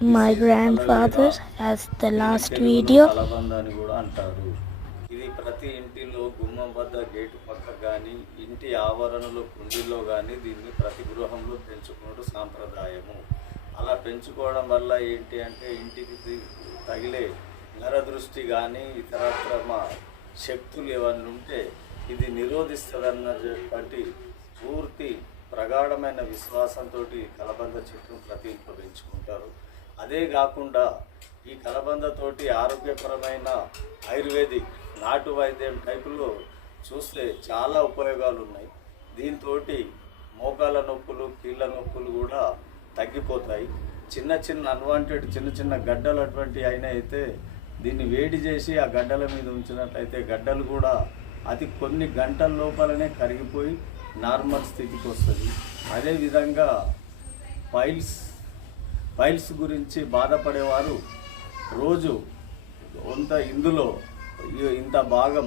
my grandfather as the last video. కలబంద అని కూడా అంటారు. ఇది ప్రతి ఇంటిలో గుమ్మం వద్ద గేటు పక్క కానీ ఇంటి ఆవరణలో కుండీల్లో కానీ దీన్ని ప్రతి గృహంలో పెంచుకున్నట్టు సాంప్రదాయము. అలా పెంచుకోవడం వల్ల ఏంటి అంటే ఇంటికి తగిలే నరదృష్టి కానీ ఇతరత్రమ శక్తులు ఏమన్నా ఉంటే ఇది నిరోధిస్తుందన్నటువంటి పూర్తి ప్రగాఢమైన విశ్వాసంతో కలబంద చెట్టును ప్రతి ఇంట్లో పెంచుకుంటారు. అదే కాకుండా ఈ కలబందతోటి ఆరోగ్యపరమైన ఆయుర్వేదిక్ నాటు వైద్యం టైపులో చూస్తే చాలా ఉపయోగాలు ఉన్నాయి. దీంతో మోకాల నొప్పులు కీళ్ళ నొప్పులు కూడా తగ్గిపోతాయి. చిన్న చిన్న అన్వాంటెడ్ చిన్న గడ్డలు అటువంటి అయినా అయితే దీన్ని వేడి చేసి ఆ గడ్డల మీద ఉంచినట్లయితే గడ్డలు కూడా అది కొన్ని గంటల లోపలనే కరిగిపోయి నార్మల్ స్థితికి వస్తుంది. అదేవిధంగా పైల్స్ గురించి బాధపడేవారు రోజు ఇందులో ఇంత భాగం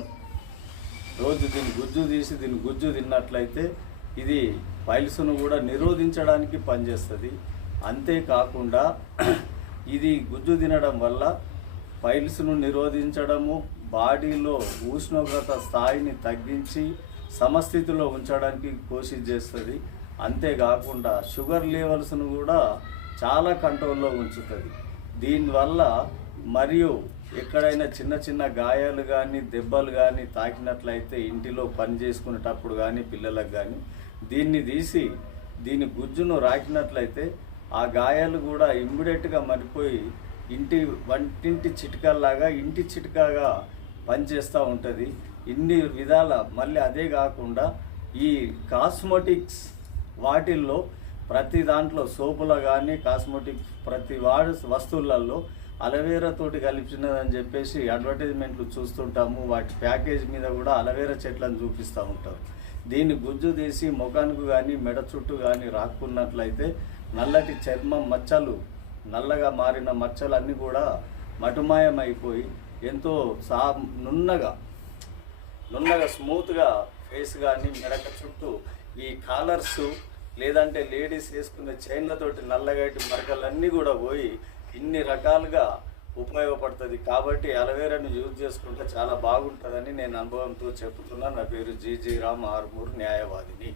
రోజు దీని గుజ్జు తీసి దీని గుజ్జు తిన్నట్లయితే ఇది పైల్స్ను కూడా నిరోధించడానికి పనిచేస్తుంది. అంతేకాకుండా ఇది గుజ్జు తినడం వల్ల పైల్స్ను నిరోధించడము, బాడీలో ఉష్ణోగ్రత స్థాయిని తగ్గించి సమస్థితిలో ఉంచడానికి కోషిష్ చేస్తుంది. అంతేకాకుండా షుగర్ లెవెల్స్ను కూడా చాలా కంట్రోల్లో ఉంచుతుంది. దీనివల్ల మరియు ఎక్కడైనా చిన్న గాయాలు కానీ దెబ్బలు కానీ తాకినట్లయితే ఇంటిలో పని చేసుకునేటప్పుడు కానీ పిల్లలకు కానీ దీన్ని తీసి దీని గుజ్జును రాకినట్లయితే ఆ గాయాలు కూడా ఇమ్మీడియట్గా మరిపోయి వంటింటి చిట్కాలాగా ఇంటి చిట్కాగా పనిచేస్తూ ఉంటుంది. ఇన్ని విధాల మళ్ళీ అదే కాకుండా ఈ కాస్మెటిక్స్ వాటిల్లో ప్రతి దాంట్లో సోపులో కానీ కాస్మెటిక్స్ ప్రతి వస్తువులలో అలవేరా తోటి కలిపినదని చెప్పేసి అడ్వర్టైజ్మెంట్లు చూస్తుంటాము. వాటి ప్యాకేజ్ మీద కూడా అలవేరా చెట్లను చూపిస్తూ ఉంటారు. దీన్ని గుజ్జు తీసి ముఖానికి కానీ మెడ చుట్టూ కానీ రాక్కున్నట్లయితే నల్లటి చర్మం మచ్చలు, నల్లగా మారిన మచ్చలు అన్నీ కూడా మటుమాయమైపోయి ఎంతో నున్నగా స్మూత్గా ఫేస్ కానీ మెడక చుట్టూ ఈ కాలర్స్ లేదంటే లేడీస్ వేసుకునే చైన్లతోటి నల్లగైటి మరకలన్నీ కూడా పోయి ఇన్ని రకాలుగా ఉపయోగపడుతుంది. కాబట్టి అలవేరాను యూజ్ చేసుకుంటే చాలా బాగుంటుందని నేను అనుభవంతో చెప్తున్నాను. నా పేరు జీజీ రామ్ ఆర్మూర్, న్యాయవాదిని.